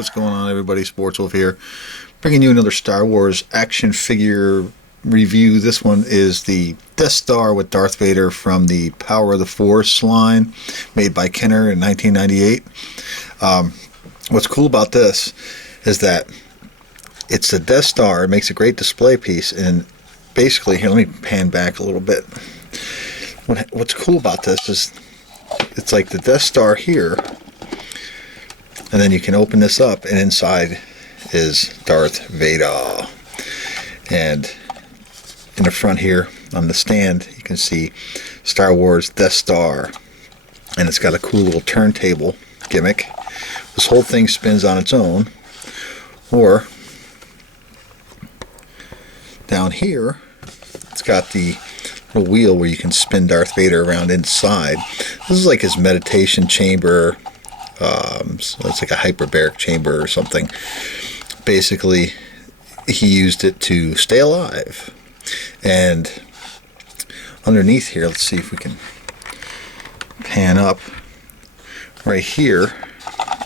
what's going on, everybody? Sportswolf here, bringing you another Star Wars action figure review. This one is the Death Star with Darth Vader from the Power of the Force line, made by Kenner in 1998. What's cool about this is that it's the Death Star. It makes a great display piece, and basically, here, let me pan back a little bit. What's cool about this is it's like the Death Star here, and then you can open this up, and inside is Darth Vader. And in the front here on the stand, you can see Star Wars Death Star, and it's got a cool little turntable gimmick. This whole thing spins on its own, or down here it's got the little wheel where you can spin Darth Vader around inside. This is like his meditation chamber, so it's like a hyperbaric chamber or something. Basically, he used it to stay alive. And underneath here, let's see if we can pan up right here,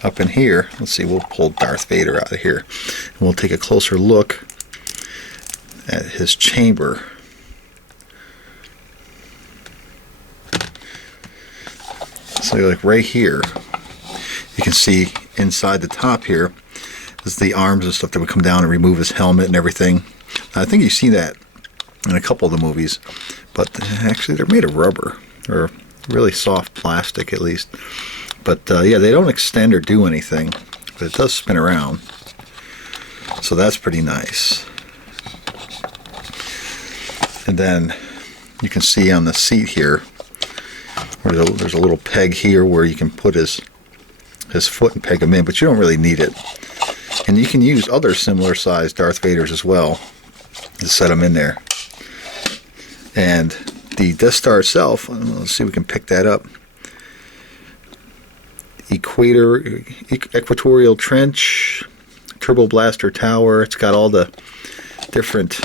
up in here. Let's see, we'll pull Darth Vader out of here, and we'll take a closer look at his chamber. So like right here, you can see inside the top here is the arms and stuff that would come down and remove his helmet and everything. I think you see that in a couple of the movies, but actually they're made of rubber, or really soft plastic at least. But yeah, they don't extend or do anything, but it does spin around, so that's pretty nice. And then you can see on the seat here, there's a little peg here where you can put his foot and peg him in, but you don't really need it. And you can use other similar sized Darth Vaders as well to set them in there. And the Death Star itself, let's see if we can pick that up. Equatorial Trench, Turbo Blaster Tower. It's got all the different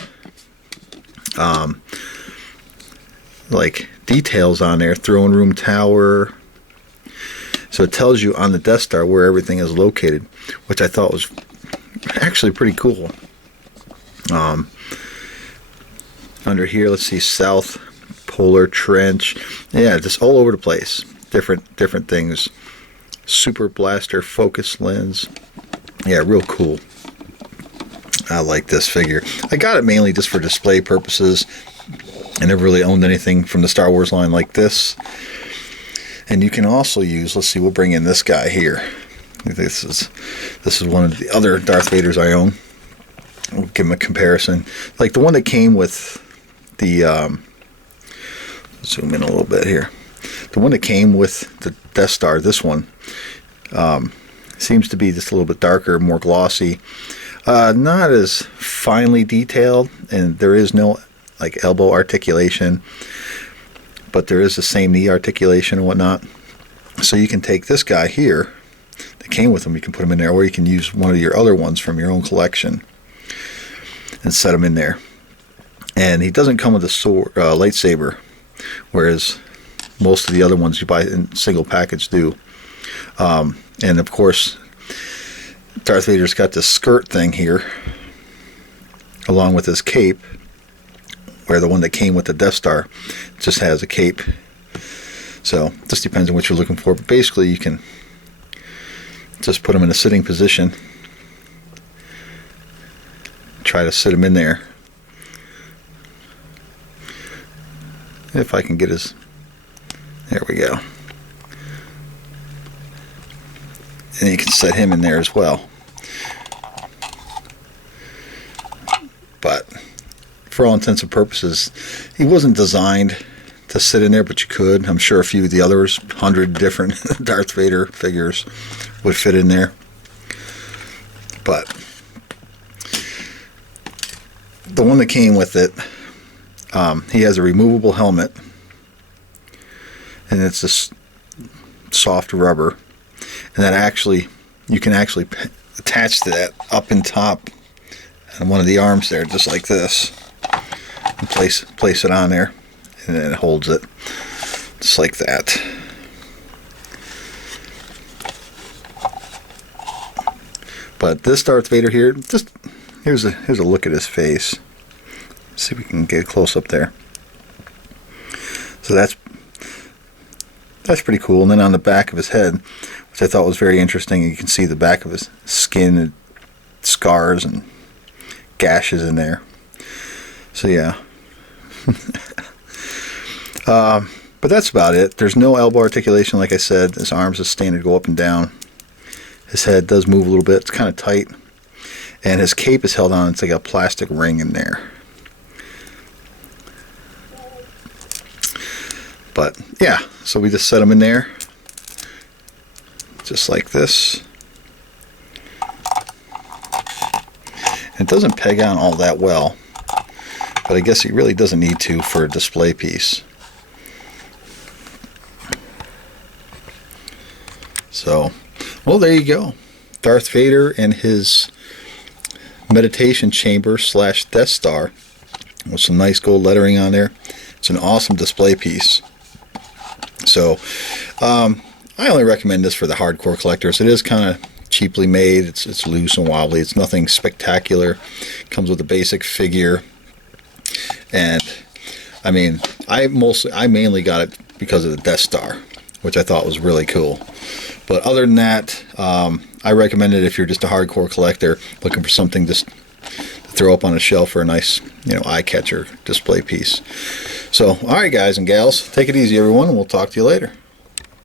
like details on there. Throne Room Tower. So it tells you on the Death Star where everything is located, which I thought was actually pretty cool. Under here, let's see, South Polar Trench. Yeah, just all over the place. Different things. Super Blaster Focus Lens. Yeah, real cool. I like this figure. I got it mainly just for display purposes. I never really owned anything from the Star Wars line like this. And you can also use, let's see, we'll bring in this guy here. This is one of the other Darth Vaders I own. We'll give him a comparison. Like the one that came with the, zoom in a little bit here. The one that came with the Death Star, this one, seems to be just a little bit darker, more glossy. Not as finely detailed, and there is no like elbow articulation, but there is the same knee articulation and whatnot. So you can take this guy here that came with him, you can put him in there, or you can use one of your other ones from your own collection and set him in there. And he doesn't come with a sword, lightsaber, whereas most of the other ones you buy in single package do. And of course, Darth Vader's got this skirt thing here, along with his cape, where the one that came with the Death Star just has a cape. So this depends on what you're looking for, but basically you can just put him in a sitting position, try to sit him in there. If I can get his, there we go. And you can set him in there as well. But for all intents and purposes, he wasn't designed to sit in there, but you could. I'm sure a few of the others, 100 different Darth Vader figures would fit in there. But the one that came with it, he has a removable helmet, and it's this soft rubber, and that actually, you can actually attach to that up in top on one of the arms there, just like this, and place it on there, and then it holds it just like that. But this Darth Vader here, just here's a look at his face. Let's see if we can get a close up there. So that's pretty cool. And then on the back of his head, which I thought was very interesting, you can see the back of his skin, and scars and gashes in there. So yeah. But that's about it. There's no elbow articulation, like I said. His arms just standard go up and down. His head does move a little bit. It's kind of tight. And his cape is held on. It's like a plastic ring in there. But yeah, so we just set him in there. Just like this. It doesn't peg on all that well. But I guess he really doesn't need to for a display piece. So, well, there you go. Darth Vader and his meditation chamber / Death Star with some nice gold lettering on there. It's an awesome display piece. So, I only recommend this for the hardcore collectors. It is kind of cheaply made. It's loose and wobbly. It's nothing spectacular. It comes with a basic figure. And, I mean, I mainly got it because of the Death Star, which I thought was really cool. But other than that, I recommend it if you're just a hardcore collector looking for something just to throw up on a shelf for a nice, eye-catcher display piece. So, all right, guys and gals, take it easy, everyone, and we'll talk to you later.